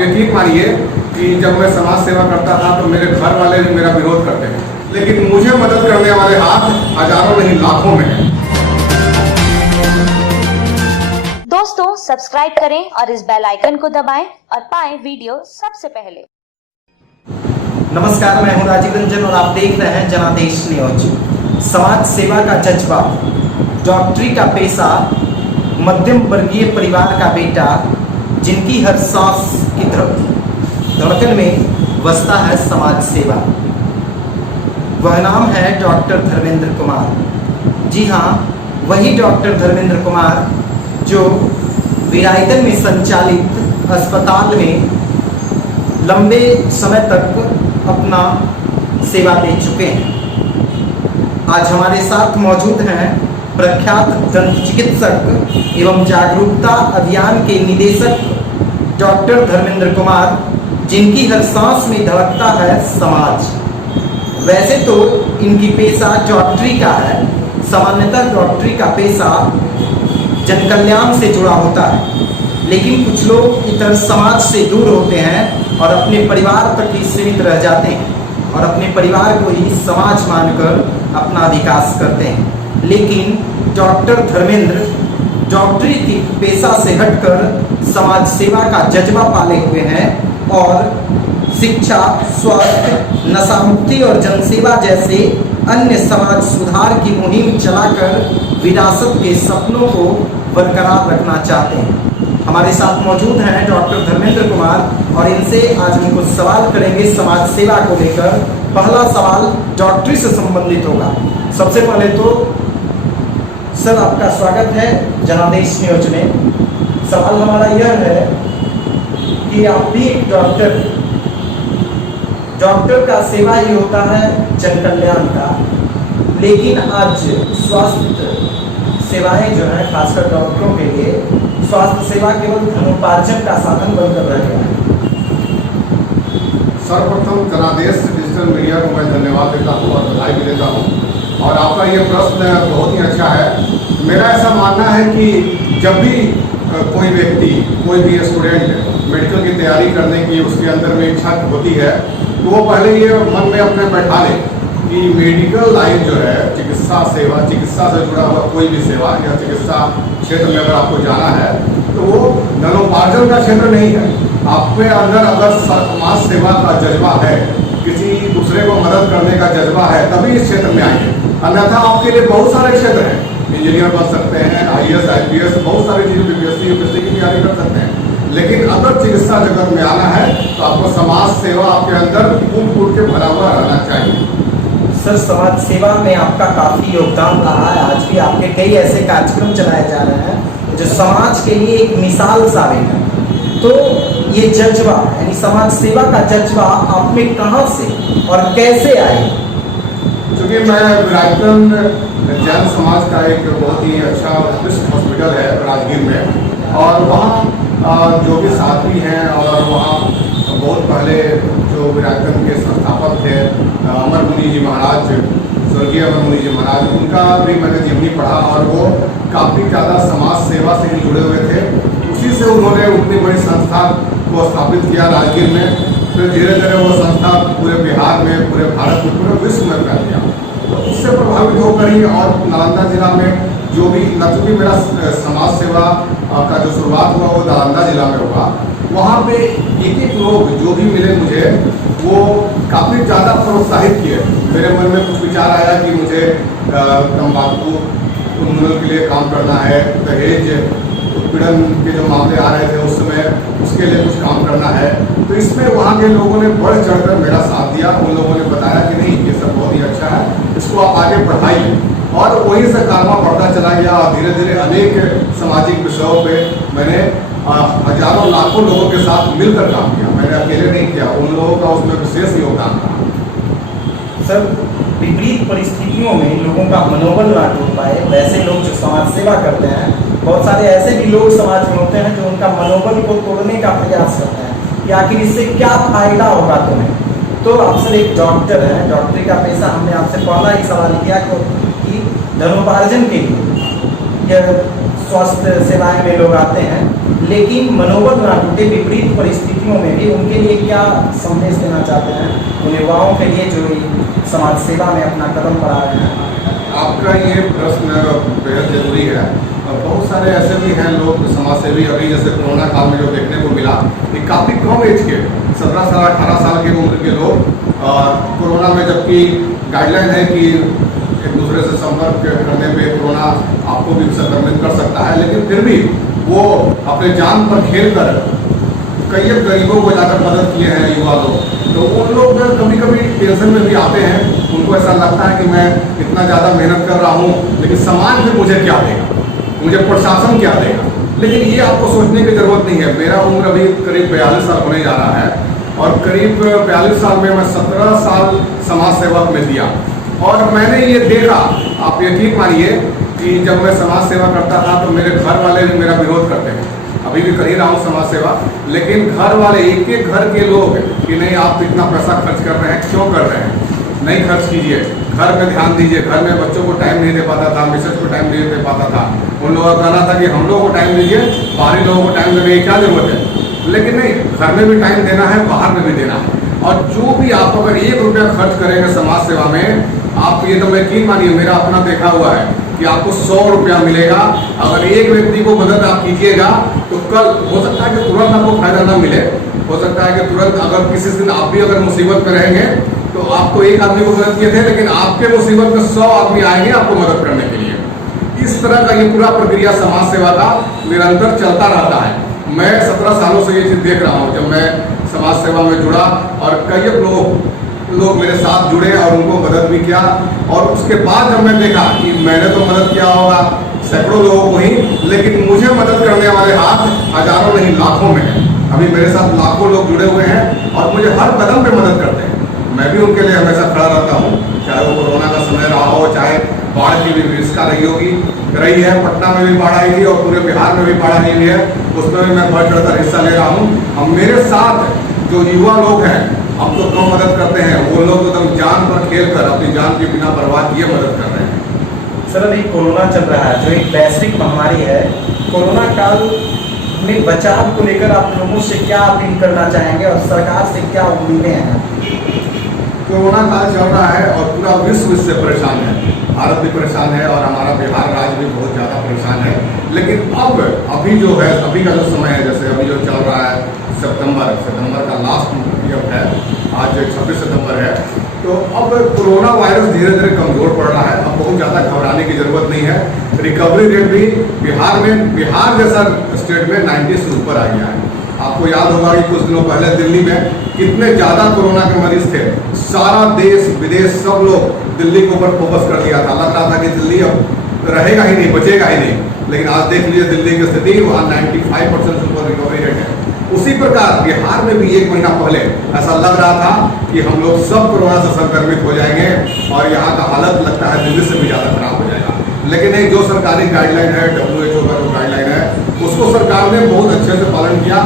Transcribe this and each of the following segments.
यकीन मानिए कि जब मैं समाज सेवा करता था तो मेरे घर वाले भी मेरा विरोध करते हैं, लेकिन मुझे मदद करने वाले हाथ हजारों नहीं लाखों में हैं। दोस्तों सब्सक्राइब करें और इस बेल आइकन को दबाएं और पाएं वीडियो सबसे पहले। नमस्कार, मैं हूं राजीव रंजन और आप देख रहे हैं जनादेश न्यूज। समाज सेवा का जज्बा, डॉक्टरी का पेशा, मध्यम वर्गीय परिवार का बेटा, जिनकी हर सांस की धड़कन में बसता है समाज सेवा, वह नाम है डॉक्टर धर्मेंद्र कुमार। जी हाँ, वही डॉक्टर धर्मेंद्र कुमार जो विरायतन में संचालित अस्पताल में लंबे समय तक अपना सेवा दे चुके हैं। आज हमारे साथ मौजूद हैं प्रख्यात दंत चिकित्सक एवं जागरूकता अभियान के निदेशक डॉक्टर धर्मेंद्र कुमार, जिनकी हर सांस में धड़कता है समाज। वैसे तो इनकी पेशा डॉक्टरी का है। सामान्यतः डॉक्टरी का पेशा जनकल्याण से जुड़ा होता है, लेकिन कुछ लोग इधर समाज से दूर होते हैं और अपने परिवार तक ही सीमित रह जाते हैं और अपने परिवार को ही समाज मानकर अपना विकास करते हैं। लेकिन डॉक्टर धर्मेंद्र डॉक्टरी की पेशा से हटकर समाज सेवा का जज्बा पाले हुए हैं और शिक्षा, स्वास्थ्य, नशा मुक्ति और जनसेवा जैसे अन्य समाज सुधार की मुहिम चलाकर विरासत के सपनों को बरकरार रखना चाहते हैं। हमारे साथ मौजूद हैं डॉक्टर धर्मेंद्र कुमार और इनसे आज हम कुछ सवाल करेंगे समाज सेवा को लेकर। पहला सवाल डॉक्टरी से संबंधित होगा। सबसे पहले तो सर, आपका स्वागत है जनादेश न्यूज में। सवाल हमारा यह है कि आप भी एक डॉक्टर का सेवा ही होता है जनकल्याण का, लेकिन आज स्वास्थ्य सेवाएं जो है खासकर डॉक्टरों के लिए स्वास्थ्य सेवा केवल धनोपार्जन का साधन बनकर रह गया है। सर्वप्रथम जनादेश डिजिटल मीडिया को मैं धन्यवाद देता हूँ और बधाई भी देता हूँ, और आपका ये प्रश्न बहुत ही अच्छा है। मेरा ऐसा मानना है कि जब भी कोई व्यक्ति, कोई भी स्टूडेंट मेडिकल की तैयारी करने की उसके अंदर में इच्छा होती है, तो वो पहले ये मन में अपने बैठा ले कि मेडिकल लाइन जो है, चिकित्सा सेवा, चिकित्सा से जुड़ा हुआ कोई भी सेवा या चिकित्सा क्षेत्र में अगर आपको जाना है तो वो धनोपार्जन का क्षेत्र नहीं है। आपके अंदर अगर समाज सेवा का जज्बा है, किसी दूसरे को मदद करने का जज्बा है, तभी इस क्षेत्र में आएंगे। अन्यथा आपके लिए बहुत सारे क्षेत्र हैं, इंजीनियर बन सकते हैं, IAS, IPS, बहुत सारी चीज़ें, BPSC, UPSC की तैयारी कर सकते हैं। लेकिन अगर चिकित्सा जगत में आना है तो आपको समाज सेवा आपके अंदर कूट के भरा हुआ रहना चाहिए। सर, समाज सेवा में आपका काफ़ी योगदान रहा है। आज भी आपके कई ऐसे कार्यक्रम चलाए जा रहे हैं जो समाज के लिए एक मिसाल साबित है। तो ये जज्बा यानी समाज सेवा का जज्बा आप में कहाँ से और कैसे आए? क्योंकि मैं विरायतन जैन समाज का एक बहुत ही अच्छा उत्कृष्ट हॉस्पिटल है राजगीर में, और वहाँ जो भी साथी हैं और वहाँ बहुत पहले जो विरायतन के संस्थापक थे अमर मुनि जी महाराज, स्वर्गीय अमर मुनि जी महाराज, उनका भी मैंने जीवनी पढ़ा और वो काफ़ी ज़्यादा समाज सेवा से ही जुड़े हुए थे। उसी से उन्होंने उतनी बड़ी संस्था को स्थापित किया राजगीर में। फिर धीरे धीरे वो संस्था पूरे बिहार में, पूरे भारत में, पूरे विश्व में फैल गया। तो उससे प्रभावित होकर ही और नालंदा जिला में जो भी, न चूँकि मेरा समाज सेवा का जो शुरुआत हुआ वो नालंदा जिला में हुआ, वहाँ पे एक लोग जो भी मिले मुझे, वो काफ़ी ज़्यादा प्रोत्साहित किए। मेरे मन में कुछ विचार आया कि मुझे तम्बाकू उन्मूलन के लिए काम करना है, दहेज उत्पीड़न के जो मामले आ रहे थे उस समय, उसके लिए कुछ काम करना है। तो इसमें वहाँ के लोगों ने बढ़ चढ़कर मेरा साथ दिया। उन लोगों ने बताया कि नहीं, ये सब बहुत ही अच्छा है, इसको आप आगे बढ़ाइए, और वहीं से कारवा बढ़ता चला गया। और धीरे धीरे अनेक सामाजिक विषयों पे मैंने हजारों लाखों लोगों के साथ मिलकर काम किया। मैंने अकेले नहीं किया, उन लोगों का उसमें विशेष योगदान रहा। सर, विपरीत परिस्थितियों में लोगों का मनोबल ना टूट पाए, वैसे लोग जो समाज सेवा करते हैं, बहुत सारे ऐसे भी लोग समाज में होते हैं जो उनका मनोबल को तोड़ने का प्रयास करते हैं कि आखिर इससे क्या फायदा होगा तुम्हें। तो आप सर एक डॉक्टर हैं, डॉक्टरी का पेशा, हमने आपसे पहला ही सवाल किया कि धनोपार्जन के लिए यह स्वास्थ्य सेवाएं में लोग आते हैं, लेकिन मनोबल ना टूटे विपरीत परिस्थितियों में भी उनके लिए क्या संदेश देना चाहते हैं उन युवाओं के लिए जो समाज सेवा में अपना कदम बढ़ा रहे हैं? आपका ये प्रश्न बेहद जरूरी है। और बहुत सारे ऐसे भी हैं लोग समाज सेवी, अभी जैसे कोरोना काल में जो देखने को मिला कि काफ़ी कम एज के 17 साल 18 साल की उम्र के लोग कोरोना में, जबकि गाइडलाइन है कि एक दूसरे से संपर्क करने पे कोरोना आपको भी संक्रमित कर सकता है, लेकिन फिर भी वो अपने जान पर खेल कर कई गरीबों को जाकर मदद किए हैं युवा लोग। तो उन लोग कभी कभी टेंशन में भी आते हैं, उनको ऐसा लगता है कि मैं इतना ज़्यादा मेहनत कर रहा हूँ, लेकिन समाज फिर मुझे क्या देगा, मुझे प्रशासन क्या देगा। लेकिन ये आपको सोचने की ज़रूरत नहीं है। मेरा उम्र अभी करीब 42 साल होने जा रहा है और करीब 42 साल में मैं 17 साल समाज सेवा में दिया और मैंने ये देखा, आप यकीन मानिए कि जब मैं समाज सेवा करता था तो मेरे घर वाले भी मेरा विरोध करते हैं, अभी भी कर ही रहा हूँ समाज सेवा, लेकिन घर वाले एक एक घर के लोग कि नहीं आप इतना पैसा खर्च कर रहे हैं, क्यों कर रहे हैं, नहीं खर्च कीजिए, घर में ध्यान दीजिए। घर में बच्चों को टाइम नहीं दे पाता था, मिसेज को टाइम नहीं दे पाता था, उन लोगों का कहना था कि हम लोगों को टाइम दीजिए, बाहरी लोगों को टाइम देने की क्या जरूरत है। लेकिन नहीं, घर में भी टाइम देना है, बाहर में भी देना है। और जो भी आप अगर 1 रुपया खर्च करेंगे समाज सेवा में, आप ये तो यकीन मानिए, मेरा अपना देखा हुआ है कि आपको 100 रुपया मिलेगा। अगर एक व्यक्ति को मदद आप कीजिएगा तो कल हो सकता है कि तुरंत आपको फायदा ना मिले, हो सकता है कि तुरंत अगर किसी दिन आप भी अगर मुसीबत में रहेंगे तो आपको एक आदमी को मदद किए थे, लेकिन आपके मुसीबत में 100 आदमी आएंगे आपको मदद करने के लिए। इस तरह का ये पूरा प्रक्रिया समाज सेवा का निरंतर चलता रहता है। मैं 17 सालों से ये चीज़ देख रहा हूँ। जब मैं समाज सेवा में जुड़ा और कई लोग मेरे साथ जुड़े और उनको मदद भी किया, और उसके बाद जब मैं देखा कि मैंने तो मदद किया होगा सैकड़ों लोगों को ही, लेकिन मुझे मदद करने वाले हाथ हजारों नहीं लाखों में हैं। अभी मेरे साथ लाखों लोग जुड़े हुए हैं और मुझे हर कदम पे मदद करते हैं। मैं भी उनके लिए हमेशा खड़ा रहता हूँ, चाहे वो कोरोना का समय रहा हो, चाहे बाढ़ की भी विस्का रही है, पटना में भी बाढ़ आई थी और पूरे बिहार में भी बाढ़ आई हुई है, उसमें भी मैं बढ़ चढ़कर हिस्सा ले रहा हूँ। और मेरे साथ जो युवा लोग हैं, हम तो कम मदद करते हैं, वो लोग तो एकदम जान पर खेल कर अपनी जान के बिना परवाह किए मदद कर रहे हैं। सर, अभी कोरोना चल रहा है जो एक वैश्विक महामारी है, कोरोना काल में बचाव को लेकर आप लोगों से क्या अपील करना चाहेंगे और सरकार से क्या उम्मीदें हैं? कोरोना काल चल रहा है और पूरा विश्व इससे परेशान है, भारत भी परेशान है और हमारा बिहार राज्य भी बहुत ज़्यादा परेशान है। लेकिन अभी जो है, अभी का जो समय है, जैसे अभी जो चल रहा है सितंबर का लास्ट ईयर है, आज 26 सितंबर है, तो अब कोरोना वायरस धीरे धीरे कमज़ोर पड़ रहा है। अब बहुत ज़्यादा घबराने की ज़रूरत नहीं है। रिकवरी रेट भी बिहार जैसा स्टेट में 90 से ऊपर आ गया है। आपको याद होगा कि कुछ दिनों पहले दिल्ली में कितने ज़्यादा कोरोना के मरीज थे, सारा देश विदेश सब लोग दिल्ली के ऊपर फोकस कर दिया था, लग रहा था कि दिल्ली अब रहेगा ही नहीं, बचेगा ही नहीं। लेकिन आज देख लीजिए दिल्ली की स्थिति, वहाँ 95% से ऊपर रिकवरी रेट है। उसी प्रकार बिहार में भी 1 महीना पहले ऐसा लग रहा था कि हम लोग सब कोरोना से संक्रमित हो जाएंगे और यहाँ का हालत लगता है दिल्ली से भी ज़्यादा खराब हो जाएगा। लेकिन एक जो सरकारी गाइडलाइन है, WHO का जो गाइडलाइन है, उसको सरकार ने बहुत अच्छे से पालन किया।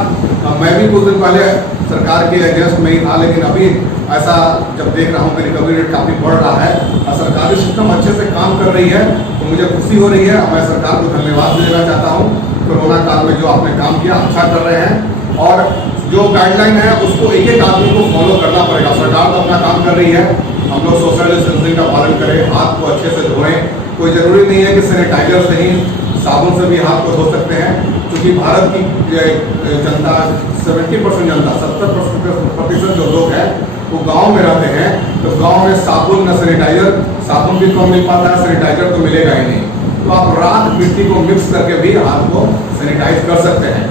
मैं भी कुछ दिन पहले सरकार के अगेंस्ट में ही था, लेकिन अभी ऐसा जब देख रहा हूँ कि रिकवरी रेट काफ़ी बढ़ रहा है और सरकारी सिस्टम अच्छे से काम कर रही है, तो मुझे खुशी हो रही है। मैं सरकार को धन्यवाद देना चाहता हूँ। कोरोना काल में जो आपने काम किया, अच्छा कर रहे हैं। और जो गाइडलाइन है उसको एक एक आदमी को फॉलो करना पड़ेगा। सरकार तो अपना काम कर रही है, हम लोग सोशल डिस्टेंसिंग का पालन करें, हाथ को अच्छे से धोएं। कोई ज़रूरी नहीं है कि सैनिटाइजर से ही, साबुन से भी हाथ को धो सकते हैं, क्योंकि भारत की जनता 70% जनता 70% जो लोग हैं वो गांव में रहते हैं। तो गांव में साबुन न सैनिटाइजर, साबुन भी कम मिल पाता है, सैनिटाइजर तो मिलेगा ही नहीं। तो आप राख मिट्टी को मिक्स करके भी हाथ को सैनिटाइज कर सकते हैं।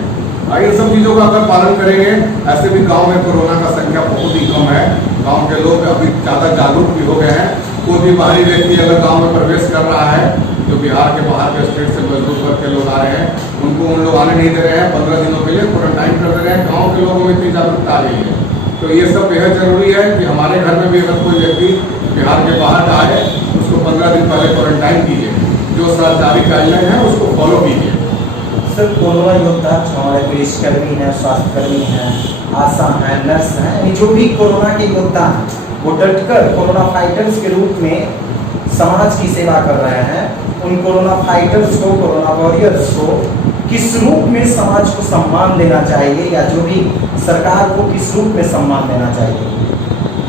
इन सब चीज़ों का अगर पालन करेंगे, ऐसे भी गांव में कोरोना का संख्या बहुत ही कम है। गांव के लोग अभी ज़्यादा जागरूक भी हो गए हैं। कोई भी बाहरी व्यक्ति अगर गांव में प्रवेश कर रहा है, जो बिहार के बाहर के स्टेट से मजदूर वर्ग के लोग आ रहे हैं, उनको उन लोग आने नहीं दे रहे हैं, 15 दिनों के लिए क्वारंटाइन कर दे रहे हैं। गाँव के लोगों में इतनी जागरूकता आ रही है। तो ये सब बेहद जरूरी है कि हमारे घर में भी अगर कोई व्यक्ति बिहार के बाहर का है, उसको 15 दिन पहले क्वारंटाइन कीजिए। जो सरकारी गाइडलाइन है उसको फॉलो कीजिए। सर, कोरोना योद्धा जो हमारे पुलिसकर्मी हैं, स्वास्थ्यकर्मी हैं, आशा हैं, नर्स हैं, जो भी कोरोना के योद्धा हैं, वो डटकर कोरोना फाइटर्स के रूप में समाज की सेवा कर रहे हैं, उन कोरोना फाइटर्स को, कोरोना वॉरियर्स को किस रूप में समाज को सम्मान देना चाहिए, या जो भी सरकार को किस रूप में सम्मान देना चाहिए?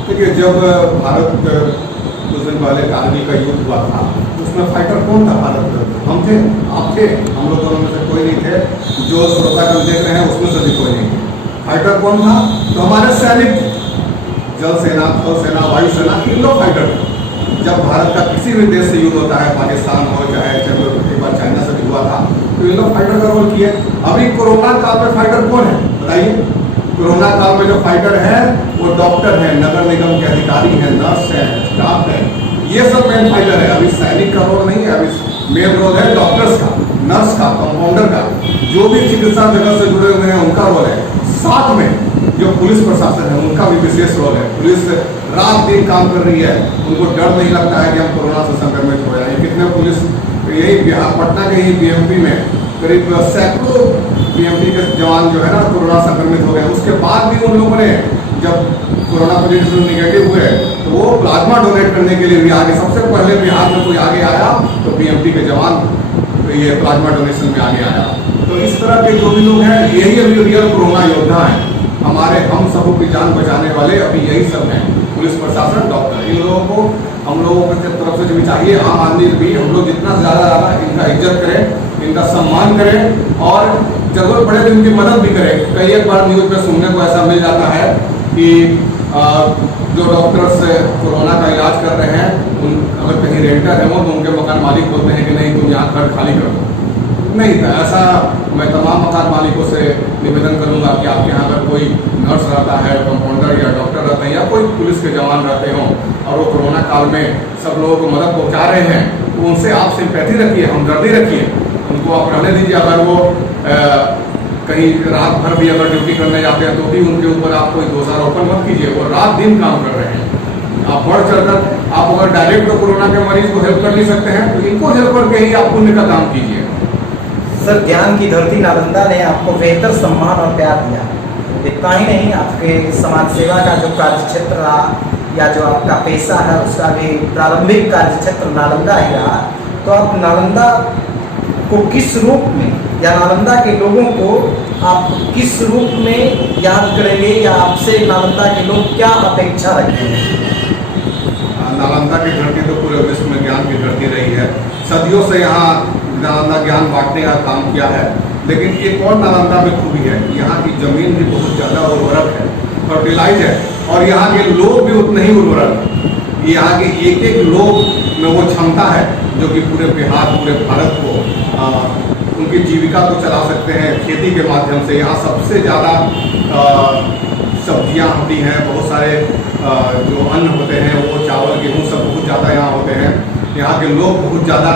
देखिए, जब भारत कुछ दिन पहले कारगिल का युद्ध हुआ था, उसमें फाइटर कौन था? भारत हम थे, आप थे, हम लोग दोनों में से कोई नहीं थे। जो श्रोतागण देख रहे हैं उसमें से भी कोई नहीं। फाइटर कौन था? तो हमारे सैनिक, जल सेना, थल सेना, वायु सेना, इन लोग फाइटर थे। जब भारत का किसी भी देश से युद्ध होता है, पाकिस्तान हो चाहे एक बार चाइना से भी हुआ था, तो ये लोग फाइटर का रोल किए। अभी कोरोना काल में फाइटर कौन है बताइए? कोरोना काल में जो फाइटर है वो डॉक्टर है, नगर निगम के अधिकारी हैं, नर्स हैं, स्टाफ है, ये सब मेन फाइटर है। अभी सैनिक का रोल नहीं है, अभी मेन रोल है डॉक्टर्स का, नर्स का, कंपाउंडर का, जो भी चिकित्सा जगत से जुड़े हुए हैं उनका रोल है। साथ में जो पुलिस प्रशासन है उनका भी विशेष रोल है। पुलिस रात दिन काम कर रही है, उनको डर नहीं लगता है कि हम कोरोना से संक्रमित हो जाएंगे। कितने पुलिस, यही बिहार पटना के ही बीएमपी में करीब सैकड़ों बीएमपी के जवान जो है ना कोरोना संक्रमित हो गए। उसके बाद भी उन लोगों ने जब कोरोना पॉजिटिव निगेटिव हुए तो वो प्लाज्मा डोनेट करने के लिए भी आगे, सबसे पहले बिहार में कोई आगे आया तो बीएमपी के जवान ये प्लाज्मा डोनेशन में आगे आया। तो इस तरह के जो भी लोग हैं, यही अभी रियल कोरोना योद्धा हैं। हमारे हम सबों की जान बचाने वाले अभी यही सब हैं, पुलिस प्रशासन, डॉक्टर। इन लोगों को, हम लोगों की तरफ से जो भी चाहिए, आम आदमी भी, हम लोग जितना ज़्यादा इनका इज्जत करें, इनका सम्मान करें और जरूरत पड़े तो इनकी मदद भी करें। कई एक बार न्यूज़ में सुनने को ऐसा मिल जाता है कि जो डॉक्टर्स कोरोना का इलाज कर रहे हैं, उन अगर कहीं रेंटर है वो, तो उनके मकान मालिक बोलते हैं कि नहीं तुम यहाँ घर खाली कर दो। नहीं था ऐसा। मैं तमाम मकान मालिकों से निवेदन करूंगा कि आपके यहाँ अगर कोई नर्स रहता है, कंपाउंडर या डॉक्टर रहते हैं, या कोई पुलिस के जवान रहते हों और वो कोरोना काल में सब लोगों को मदद पहुँचा रहे हैं, तो उनसे आप सिंपैथी रखिए, हमदर्दी रखिए, उनको आप रहने दीजिए। अगर वो कहीं रात भर भी अगर ड्यूटी करने जाते हैं तो भी उनके ऊपर आप कोई दोषारोपण मत कीजिए। वो रात दिन काम कर रहे हैं। आप बढ़ चढ़कर आप अगर डायरेक्ट कोरोना के मरीज को हेल्प कर नहीं सकते हैं तो इनको हेल्प करके ही आप पुण्य का काम कीजिए। सर, ज्ञान की धरती नालंदा ने आपको बेहतर सम्मान और प्यार दिया। इतना ही नहीं, आपके समाज सेवा का जो कार्य क्षेत्र रहा या जो आपका पेशा है उसका भी प्रारंभिक कार्य क्षेत्र नालंदा ही रहा। तो आप नालंदा को किस रूप में, या नालंदा के लोगों को आप किस रूप में याद करेंगे, या आपसे नालंदा के लोग क्या अपेक्षा रखेंगे? नालंदा की धरती तो पूरे विश्व में ज्ञान की धरती रही है। सदियों से यहाँ नालंदा ज्ञान बांटने का काम किया है। लेकिन एक और नालंदा में खूबी है, यहाँ की जमीन भी बहुत ज़्यादा उर्वरक है, फर्टिलाइज है, और यहाँ के लोग भी उतने ही उर्वरक। यहाँ के एक एक लोग में वो क्षमता है जो कि पूरे बिहार, पूरे भारत को उनकी जीविका को चला सकते हैं खेती के माध्यम से। यहाँ सबसे ज़्यादा सब्जियाँ होती हैं, बहुत सारे जो अन्न होते हैं वो चावल, गेहूँ सब बहुत ज़्यादा यहाँ होते हैं। यहाँ के लोग बहुत ज़्यादा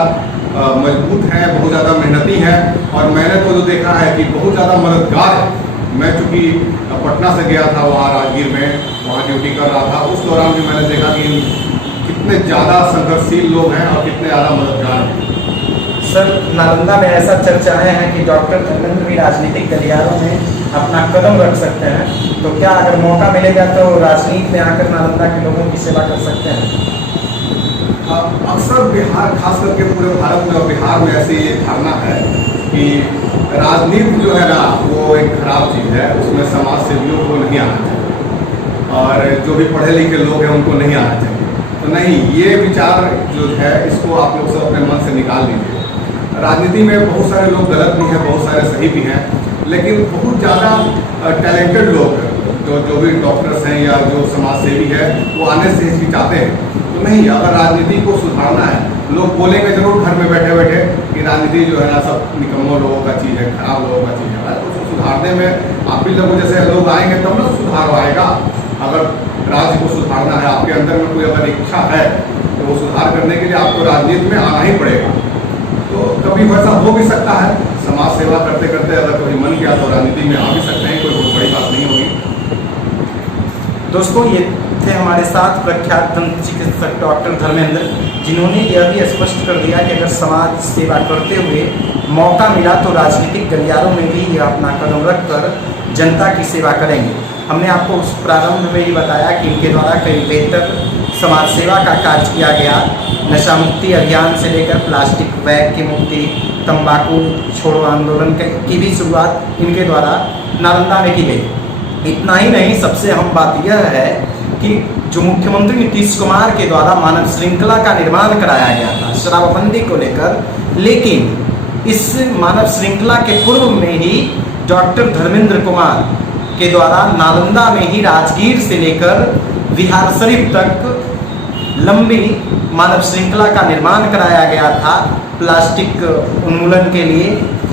मजबूत हैं, बहुत ज़्यादा मेहनती हैं, और मैंने तो जो देखा है कि बहुत ज़्यादा मददगार है। मैं चूँकि पटना से गया था वहाँ राजगीर में, वहाँ ड्यूटी कर रहा था, उस दौरान भी मैंने देखा कि कितने ज़्यादा संघर्षशील लोग हैं और कितने ज़्यादा मददगार हैं। सर, नालंदा में ऐसा चर्चाएं हैं कि डॉक्टर धर्मेंद्र भी राजनीतिक गलियारों में अपना कदम रख सकते हैं, तो क्या अगर मौका मिलेगा तो राजनीति में आकर नालंदा के लोगों की सेवा कर सकते हैं? अक्सर बिहार, खास करके पूरे भारत में और बिहार में ऐसी ये धारणा है कि राजनीति जो है ना वो एक खराब चीज़ है, उसमें समाज सेवियों को नहीं आना चाहिए और जो भी पढ़े लिखे लोग हैं उनको नहीं आना चाहिए। तो नहीं, ये विचार जो है इसको आप लोग सब अपने मन से निकाल लीजिए। राजनीति में बहुत सारे लोग गलत भी हैं, बहुत सारे सही भी हैं, लेकिन बहुत ज़्यादा टैलेंटेड लोग जो भी डॉक्टर्स हैं या जो समाज सेवी है वो आने से हिचकिचाते हैं। तो नहीं, अगर राजनीति को सुधारना है, लोग बोलेंगे जरूर घर में बैठे बैठे कि राजनीति जो है ना सब निकम्मों लोगों का चीज़ है, खराब लोगों का चीज़ है। तो उसको सुधारने में आप भी लोगों जैसे लोग आएंगे तब ना सुधार आएगा। अगर राज्य को सुधारना है, आपके अंदर में कोई अगर इच्छा है तो वो सुधार करने के लिए आपको राजनीति में आना ही पड़ेगा। तो कभी वैसा हो भी सकता है, समाज सेवा करते करते अगर कोई मन किया तो राजनीति में आ भी सकते हैं, कोई बहुत बड़ी बात नहीं होगी। दोस्तों, ये थे हमारे साथ प्रख्यात दंत चिकित्सक डॉक्टर धर्मेंद्र, जिन्होंने यह भी स्पष्ट कर दिया कि अगर समाज सेवा करते हुए मौका मिला तो राजनीतिक गलियारों में भी यह अपना कदम रखकर जनता की सेवा करेंगे। हमने आपको उस प्रारंभ में ही बताया कि इनके द्वारा कई बेहतर समाज सेवा का कार्य किया गया। नशा मुक्ति अभियान से लेकर प्लास्टिक बैग की मुक्ति, तंबाकू छोड़ो आंदोलन की भी शुरुआत इनके द्वारा नालंदा में की गई। इतना ही नहीं, सबसे अहम बात यह है कि जो मुख्यमंत्री नीतीश कुमार के द्वारा मानव श्रृंखला का निर्माण कराया गया था शराबबंदी को लेकर, लेकिन इस मानव श्रृंखला के पूर्व में ही डॉक्टर धर्मेंद्र कुमार के द्वारा नालंदा में ही राजगीर से लेकर बिहार शरीफ तक लंबी मानव श्रृंखला का निर्माण कराया गया था प्लास्टिक उन्मूलन के लिए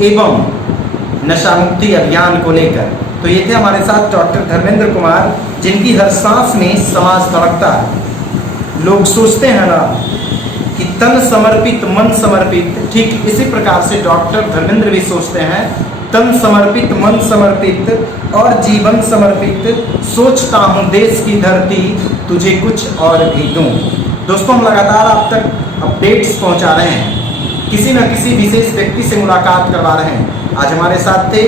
एवं नशा मुक्ति अभियान को लेकर। तो ये थे हमारे साथ डॉक्टर धर्मेंद्र कुमार, जिनकी हर सांस में समाज धड़कता है। लोग सोचते हैं ना कि तन समर्पित मन समर्पित, ठीक इसी प्रकार से डॉक्टर धर्मेंद्र भी सोचते हैं, तन समर्पित मन समर्पित और जीवन समर्पित, सोचता हूँ देश की धरती तुझे कुछ और भी दूं। दोस्तों, हम लगातार आप तक अपडेट्स पहुंचा रहे हैं, किसी न किसी विशेष व्यक्ति से मुलाकात करवा रहे हैं। आज हमारे साथ थे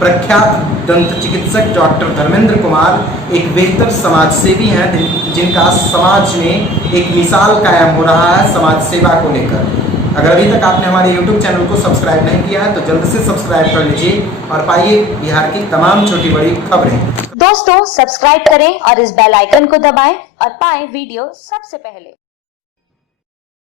प्रख्यात दंत चिकित्सक डॉक्टर धर्मेंद्र कुमार, एक बेहतर समाज सेवी हैं जिनका समाज में एक मिसाल कायम हो रहा है समाज सेवा को लेकर। अगर अभी तक आपने हमारे YouTube चैनल को सब्सक्राइब नहीं किया है तो जल्द से सब्सक्राइब कर लीजिए और पाइए बिहार की तमाम छोटी बड़ी खबरें। दोस्तों, सब्सक्राइब करें और इस बेल आइकन को दबाएं और पाएं वीडियो सबसे पहले।